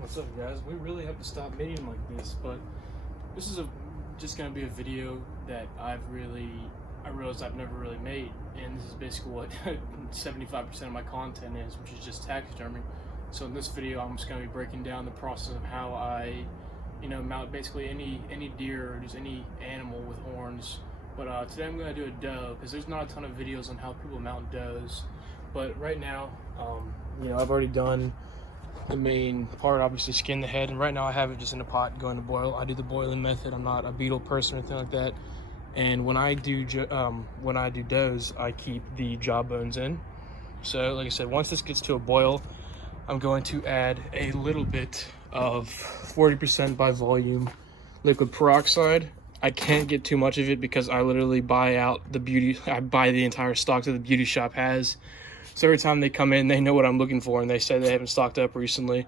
What's up, guys? We really have to stop meeting like this, but this is just gonna be a video that I realized I've never really made, and this is basically what 75% of my content is, which is just taxidermy. So in this video, I'm just gonna be breaking down the process of how I, mount basically any deer or just any animal with horns. But today I'm gonna do a doe because there's not a ton of videos on how people mount does. But right now, I've already done the main part, obviously skin the head, and right now I have it just in a pot going to boil. I do the boiling method. I'm not a beetle person or anything like that. And when I do does, I keep the jawbones in. So like I said, once this gets to a boil, I'm going to add a little bit of 40% by volume liquid peroxide. I can't get too much of it because I literally buy the entire stock that the beauty shop has. So every time they come in, they know what I'm looking for, and they say they haven't stocked up recently.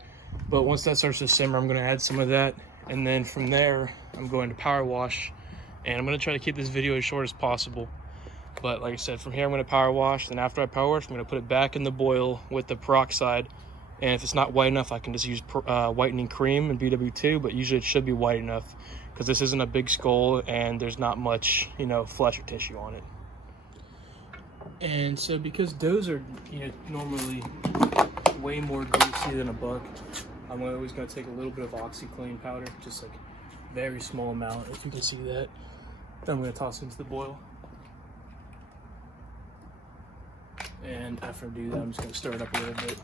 But once that starts to simmer, I'm going to add some of that. And then from there, I'm going to power wash. And I'm going to try to keep this video as short as possible. But like I said, from here, I'm going to power wash. Then after I power wash, I'm going to put it back in the boil with the peroxide. And if it's not white enough, I can just use whitening cream and BW2. But usually it should be white enough because this isn't a big skull and there's not much, flesh or tissue on it. And so because does are, normally way more greasy than a buck, I'm always going to take a little bit of OxiClean powder, just like very small amount, if you can see that. Then I'm going to toss it into the boil. And after I do that, I'm just going to stir it up a little bit.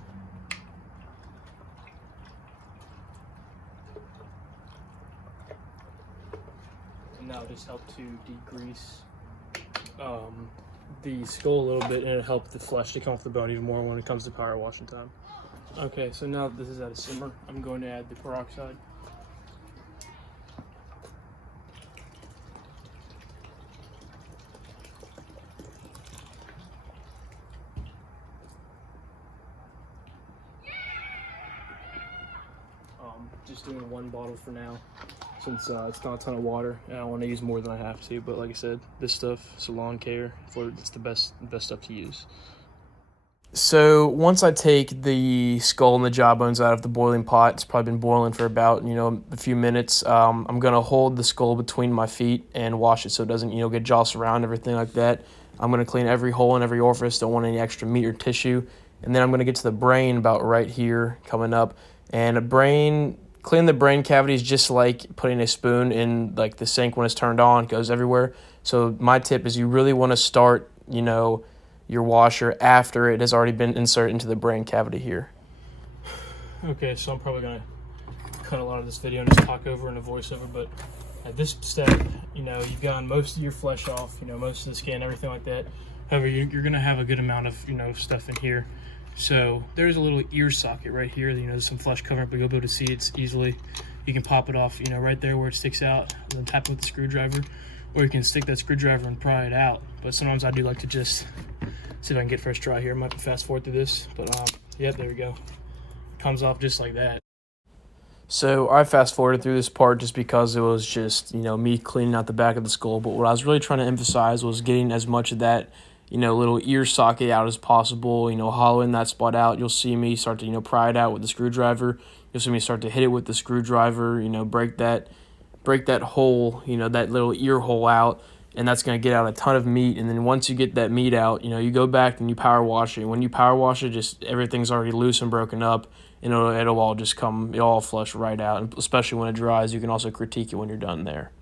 And that'll just help to degrease the skull a little bit, and it'll help the flesh to come off the bone even more when it comes to power washing time. Okay, so now that this is at a simmer, I'm going to add the peroxide. Just doing one bottle for now, since it's not a ton of water, and I don't want to use more than I have to. But like I said, this stuff, Salon Care, it's the best stuff to use. So once I take the skull and the jawbones out of the boiling pot, it's probably been boiling for about a few minutes. I'm gonna hold the skull between my feet and wash it so it doesn't get jostled around, everything like that. I'm gonna clean every hole and every orifice. Don't want any extra meat or tissue. And then I'm gonna get to the brain about right here coming up. And clean the brain cavities just like putting a spoon in like the sink when it's turned on. It goes everywhere. So my tip is you really want to start, your washer after it has already been inserted into the brain cavity here. Okay, so I'm probably going to cut a lot of this video and just talk over in a voiceover, but at this step, you've gotten most of your flesh off, most of the skin, everything like that. However, you're going to have a good amount of, stuff in here. So there's a little ear socket right here. There's some flesh covering up, but you'll be able to see it easily. You can pop it off, right there where it sticks out, and then tap it with the screwdriver, or you can stick that screwdriver and pry it out. But sometimes I do like to just see if I can get first try here. I might fast forward through this, but yep, there we go. Comes off just like that. So I fast forwarded through this part just because it was just, me cleaning out the back of the skull. But what I was really trying to emphasize was getting as much of that little ear socket out as possible, hollowing that spot out. You'll see me start to, pry it out with the screwdriver. You'll see me start to hit it with the screwdriver, break that hole, that little ear hole out, and that's going to get out a ton of meat. And then once you get that meat out, you go back and you power wash it. When you power wash it, just everything's already loose and broken up, and it'll all flush right out. And especially when it dries, you can also critique it when you're done there.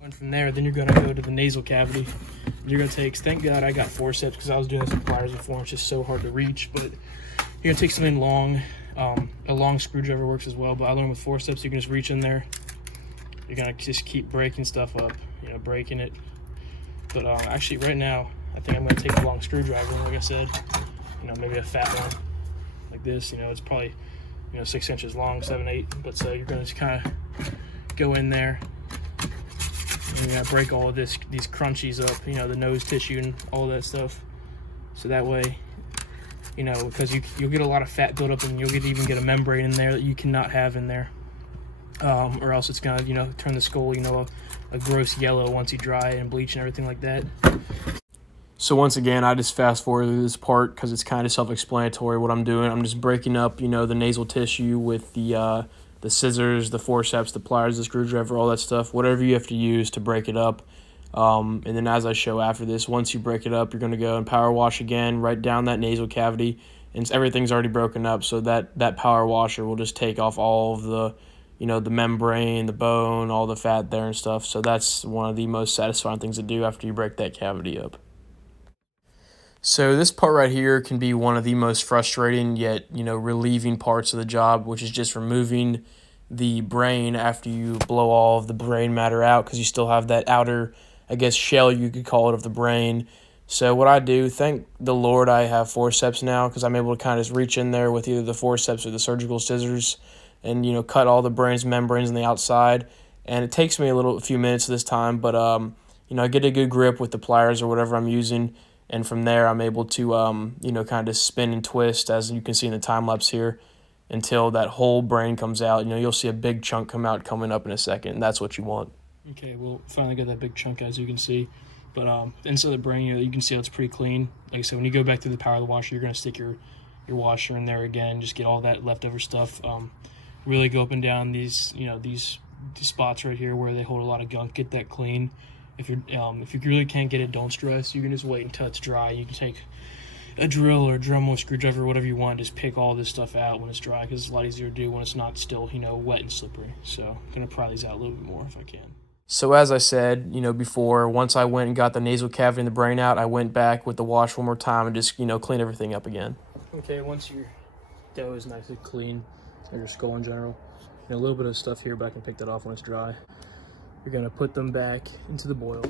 And from there, then you're going to go to the nasal cavity. You're going to take, thank God I got forceps because I was doing this with pliers before. It's just so hard to reach. But you're going to take something long. A long screwdriver works as well. But I learned with forceps, you can just reach in there. You're going to just keep breaking stuff up, breaking it. But actually, right now, I think I'm going to take a long screwdriver. Like I said, maybe a fat one like this. It's probably, 6 inches long, 7, 8. But so you're going to just kind of go in there. And you're gonna break all of these crunchies up, the nose tissue and all of that stuff. So that way, because you'll get a lot of fat buildup, and you'll even get a membrane in there that you cannot have in there. Or else it's gonna, turn the skull, a gross yellow once you dry it and bleach and everything like that. So once again, I just fast forward through this part because it's kind of self-explanatory what I'm doing. I'm just breaking up, the nasal tissue with the the scissors, the forceps, the pliers, the screwdriver, all that stuff, whatever you have to use to break it up. And then as I show after this, once you break it up, you're going to go and power wash again, right down that nasal cavity, and everything's already broken up, so that power washer will just take off all of the, the membrane, the bone, all the fat there and stuff. So that's one of the most satisfying things to do after you break that cavity up. So this part right here can be one of the most frustrating yet, relieving parts of the job, which is just removing the brain after you blow all of the brain matter out, because you still have that outer, I guess, shell, you could call it, of the brain. So what I do, thank the Lord I have forceps now, because I'm able to kind of just reach in there with either the forceps or the surgical scissors and, cut all the brain's membranes on the outside. And it takes me a few minutes this time, but, I get a good grip with the pliers or whatever I'm using. And from there, I'm able to, kind of spin and twist, as you can see in the time lapse here, until that whole brain comes out. You'll see a big chunk come out coming up in a second, and that's what you want. Okay, well, finally got that big chunk, as you can see. But inside the brain, you can see how it's pretty clean. Like I said, when you go back to the power of the washer, you're going to stick your washer in there again, just get all that leftover stuff. Really go up and down these spots right here where they hold a lot of gunk. Get that clean. If you really can't get it, don't stress. You can just wait until it's dry. You can take a drill or a Dremel screwdriver, whatever you want, just pick all this stuff out when it's dry, because it's a lot easier to do when it's not still, wet and slippery. So I'm going to pry these out a little bit more if I can. So as I said, before, once I went and got the nasal cavity and the brain out, I went back with the wash one more time and just, clean everything up again. Okay, once your dough is nicely clean, or your skull in general, a little bit of stuff here, but I can pick that off when it's dry. You're going to put them back into the boil.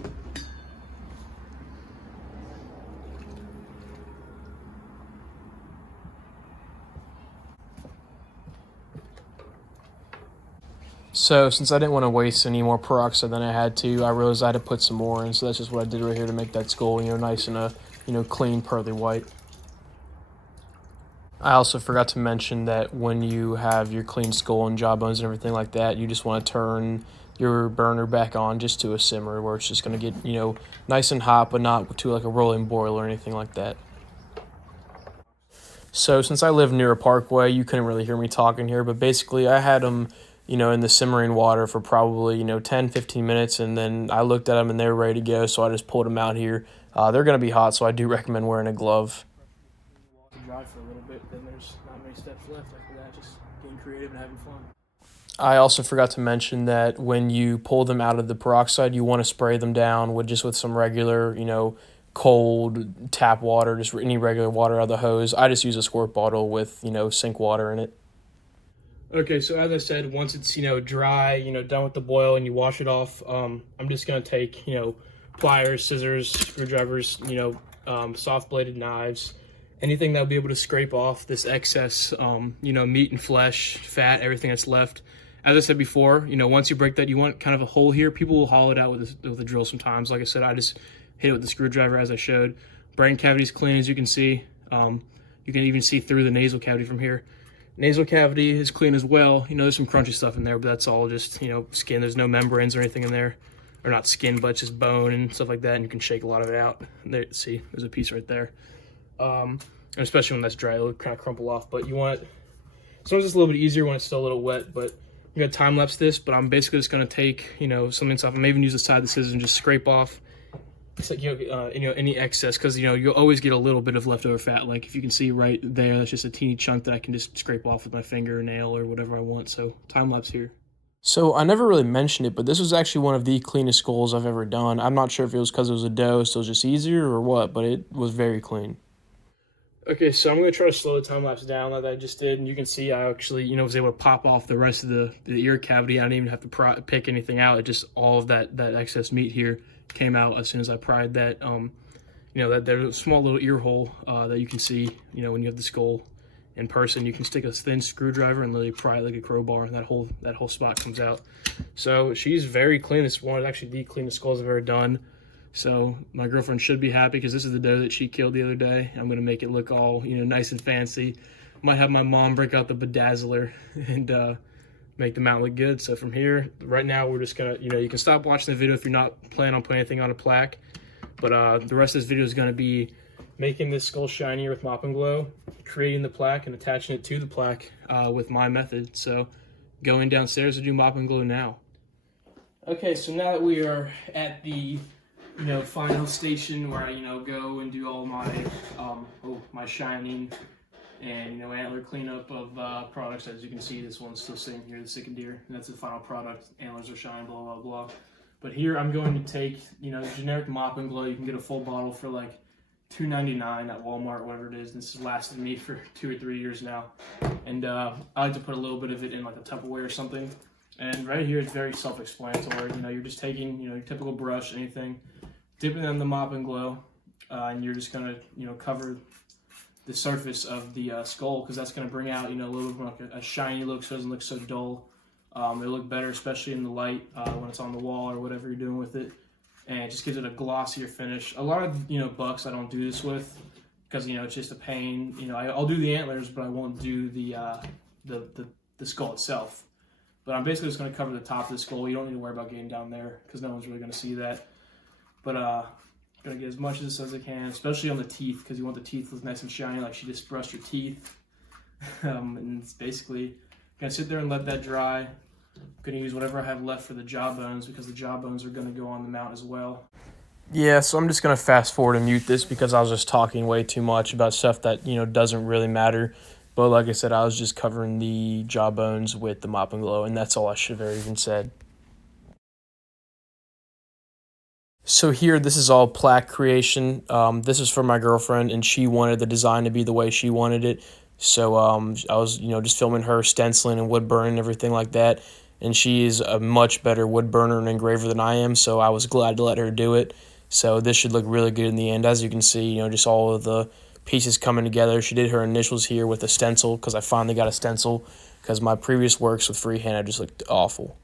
So since I didn't want to waste any more peroxide than I had to, I realized I had to put some more in. So that's just what I did right here to make that skull, nice and clean, pearly white. I also forgot to mention that when you have your clean skull and jawbones and everything like that, you just want to turn your burner back on just to a simmer, where it's just going to get, nice and hot, but not to like a rolling boil or anything like that. So since I live near a parkway, you couldn't really hear me talking here, but basically I had them, in the simmering water for probably, 10, 15 minutes, and then I looked at them and they were ready to go, so I just pulled them out here. They're going to be hot, so I do recommend wearing a glove. Dry for a little bit, then there's not many steps left after that, just being creative and having fun. I also forgot to mention that when you pull them out of the peroxide, you want to spray them down with some regular, cold tap water, just any regular water out of the hose. I just use a squirt bottle with, sink water in it. Okay, so as I said, once it's, dry, done with the boil and you wash it off, I'm just going to take, pliers, scissors, screwdrivers, soft-bladed knives, anything that will be able to scrape off this excess, meat and flesh, fat, everything that's left. As I said before, once you break that, you want kind of a hole here. People will hollow it out with a drill sometimes. Like I said, I just hit it with the screwdriver as I showed. Brain cavity's clean, as you can see. You can even see through the nasal cavity from here. Nasal cavity is clean as well. There's some crunchy stuff in there, but that's all just, skin. There's no membranes or anything in there. Or not skin, but just bone and stuff like that, and you can shake a lot of it out. There, see, there's a piece right there. And especially when that's dry, it'll kind of crumple off. But you want, sometimes it's a little bit easier when it's still a little wet, but I'm going to time lapse this, but I'm basically just going to take, something stuff, and maybe even use the side of the scissors and just scrape off, it's like, any excess, because, you'll always get a little bit of leftover fat. Like if you can see right there, that's just a teeny chunk that I can just scrape off with my finger or nail or whatever I want. So time lapse here. So I never really mentioned it, but this was actually one of the cleanest skulls I've ever done. I'm not sure if it was because it was a dough, so it was just easier or what, but it was very clean. Okay, so I'm going to try to slow the time lapse down like I just did, and you can see I actually, was able to pop off the rest of the ear cavity. I didn't even have to pick anything out. It just, all of that excess meat here came out as soon as I pried that, that there's a small little ear hole that you can see, when you have the skull in person. You can stick a thin screwdriver and literally pry it like a crowbar, and that whole spot comes out. So she's very clean. This one is actually the cleanest skulls I've ever done. So my girlfriend should be happy, because this is the doe that she killed the other day. I'm going to make it look all, nice and fancy. Might have my mom break out the bedazzler and make the mount look good. So from here, right now, we're just going to, you can stop watching the video if you're not planning on putting anything on a plaque. But the rest of this video is going to be making this skull shinier with Mop and Glow, creating the plaque and attaching it to the plaque with my method. So going downstairs to do mop and glue now. Okay, so now that we are at the final station where I go and do all my my shining and antler cleanup of products. As you can see, this one's still sitting here, the Sick Deer, and that's the final product. Antlers are shine, blah blah blah. But here I'm going to take generic mop and glow. You can get a full bottle for like $2.99 at Walmart, whatever it is. This has lasted me for 2 or 3 years now, and I like to put a little bit of it in like a Tupperware or something. And right here it's very self-explanatory. You're just taking your typical brush, anything, dipping it in the mop and glow, and you're just gonna cover the surface of the skull, because that's going to bring out a little bit more like a shiny look, so it doesn't look so dull. It'll look better, especially in the light when it's on the wall or whatever you're doing with it, and it just gives it a glossier finish. A lot of bucks I don't do this with because it's just a pain. I'll do the antlers, but I won't do the skull itself. But I'm basically just going to cover the top of the skull. You don't need to worry about getting down there because no one's really going to see that. But gonna get as much of this as I can, especially on the teeth, because you want the teeth to look nice and shiny, like she just brushed her teeth. And it's basically gonna sit there and let that dry. I'm gonna use whatever I have left for the jaw bones, because the jaw bones are gonna go on the mount as well. Yeah, so I'm just gonna fast forward and mute this because I was just talking way too much about stuff that doesn't really matter. But like I said, I was just covering the jaw bones with the mop and glow, and that's all I should have even said. So here, this is all plaque creation. This is for my girlfriend, and she wanted the design to be the way she wanted it. So I was, just filming her stenciling and wood burning and everything like that. And she is a much better wood burner and engraver than I am, so I was glad to let her do it. So this should look really good in the end. As you can see, just all of the pieces coming together. She did her initials here with a stencil, because I finally got a stencil, because my previous works with freehand, I just looked awful.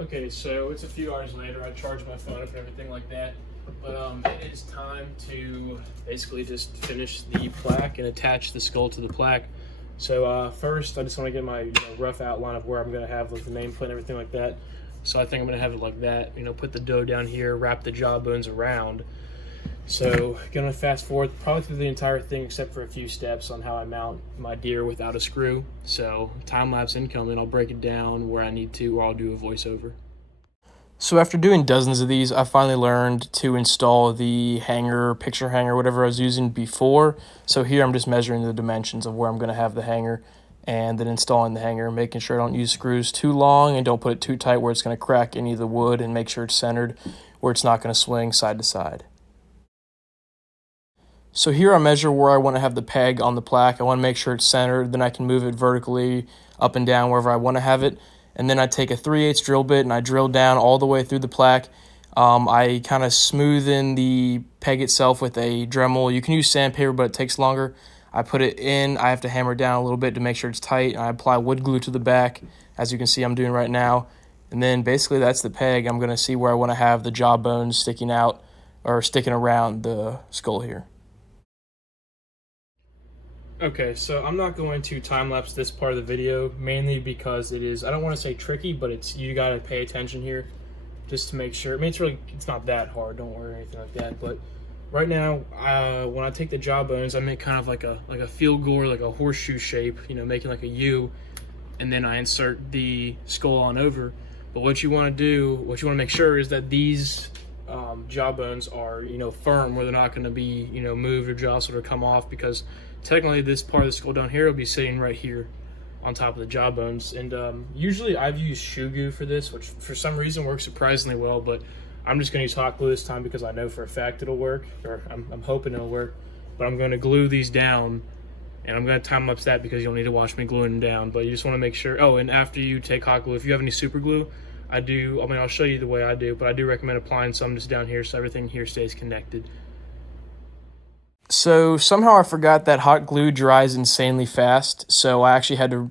Okay, so it's a few hours later. I charged my phone up and everything like that. But it is time to basically just finish the plaque and attach the skull to the plaque. So first, I just want to get my rough outline of where I'm going to have like the nameplate and everything like that. So I think I'm going to have it like that. Put the dough down here, wrap the jaw bones around. So going to fast forward probably through the entire thing except for a few steps on how I mount my deer without a screw. So time-lapse incoming, I'll break it down where I need to, or I'll do a voiceover. So after doing dozens of these, I finally learned to install the hanger, picture hanger, whatever I was using before. So here I'm just measuring the dimensions of where I'm going to have the hanger, and then installing the hanger, making sure I don't use screws too long and don't put it too tight where it's going to crack any of the wood, and make sure it's centered where it's not going to swing side to side. So here I measure where I want to have the peg on the plaque. I want to make sure it's centered, then I can move it vertically up and down wherever I want to have it. And then I take a 3/8 drill bit and I drill down all the way through the plaque. I kind of smoothen the peg itself with a Dremel. You can use sandpaper, but it takes longer. I put it in. I have to hammer it down a little bit to make sure it's tight. I apply wood glue to the back, as you can see I'm doing right now. And then basically that's the peg. I'm going to see where I want to have the jaw bones sticking out or sticking around the skull here. Okay, so I'm not going to time-lapse this part of the video, mainly because it is, I don't want to say tricky, but you got to pay attention here just to make sure. I mean, it's not that hard, don't worry, or anything like that, but right now, when I take the jaw bones, I make kind of like a field goal, like a horseshoe shape, making like a U, and then I insert the skull on over. But what you want to make sure is that these jaw bones are, firm, where they're not going to be, moved or jostled or come off, because technically this part of the skull down here will be sitting right here on top of the jaw bones. And usually I've used shoe glue for this, which for some reason works surprisingly well, but I'm just going to use hot glue this time because I know for a fact it'll work, or I'm hoping it'll work. But I'm going to glue these down, and I'm going to time-lapse that because you'll need to watch me gluing them down. But you just want to make sure, and after you take hot glue, if you have any super glue, I'll show you the way I do, but I do recommend applying some just down here so everything here stays connected. So somehow I forgot that hot glue dries insanely fast, so I actually had to,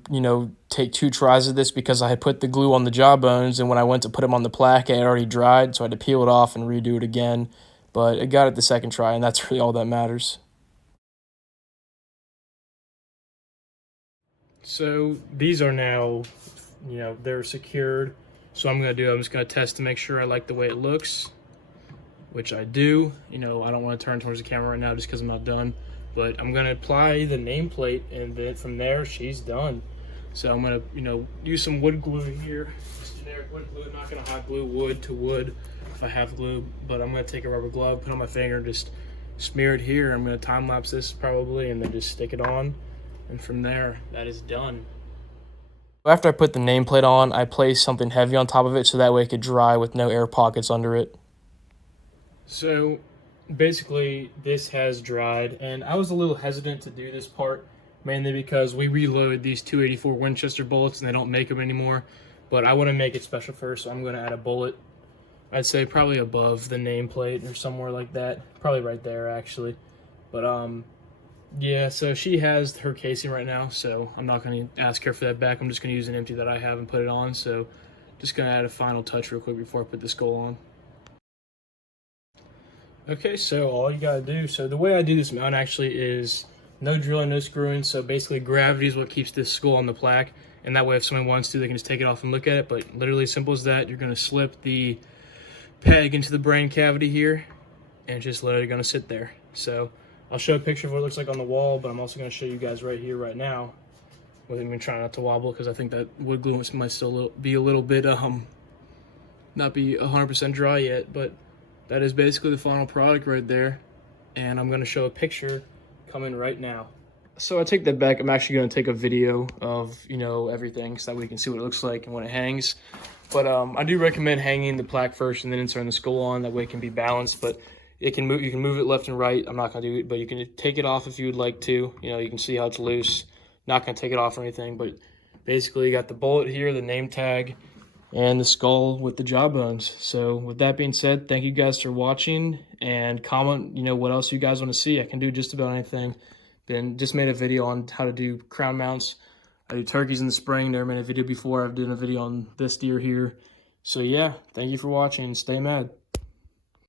take 2 tries of this because I had put the glue on the jaw bones, and when I went to put them on the plaque, it had already dried, so I had to peel it off and redo it again. But I got it the second try, and that's really all that matters. So these are now, they're secured. So I'm just going to test to make sure I like the way it looks, which I do. I don't want to turn towards the camera right now just because I'm not done. But I'm going to apply the nameplate, and then from there, she's done. So I'm gonna, use some wood glue here, just generic wood glue. Not gonna hot glue wood to wood if I have glue, but I'm gonna take a rubber glove, put it on my finger, and just smear it here. I'm gonna time lapse this probably, and then just stick it on. And from there, that is done. After I put the nameplate on, I placed something heavy on top of it so that way it could dry with no air pockets under it. So basically this has dried, and I was a little hesitant to do this part, mainly because we reloaded these 284 Winchester bullets and they don't make them anymore. But I want to make it special first, so I'm going to add a bullet. I'd say probably above the nameplate or somewhere like that. Probably right there, actually. But, yeah, so she has her casing right now, so I'm not going to ask her for that back. I'm just going to use an empty that I have and put it on. So just going to add a final touch real quick before I put the skull on. Okay, so all you got to do, so the way I do this mount actually is no drilling, no screwing. So basically gravity is what keeps this skull on the plaque. And that way if someone wants to, they can just take it off and look at it. But literally simple as that. You're going to slip the peg into the brain cavity here and just literally going to sit there. So I'll show a picture of what it looks like on the wall, but I'm also going to show you guys right here, right now, with me trying not to wobble, because I think that wood glue might still be a little bit, not be 100% dry yet, but that is basically the final product right there. And I'm going to show a picture coming right now. So I take that back. I'm actually going to take a video of, everything so that we can see what it looks like and when it hangs. But I do recommend hanging the plaque first and then inserting the skull on. That way it can be balanced, but it can move. You can move it left and right. I'm not going to do it, but you can take it off if you would like to. You can see how it's loose. Not going to take it off or anything, but basically you got the bullet here, the name tag, and the skull with the jawbones. So with that being said, thank you guys for watching, and comment, what else you guys want to see. I can do just about anything. Then just made a video on how to do crown mounts. I do turkeys in the spring. Never made a video before. I've done a video on this deer here. So yeah, thank you for watching. Stay mad.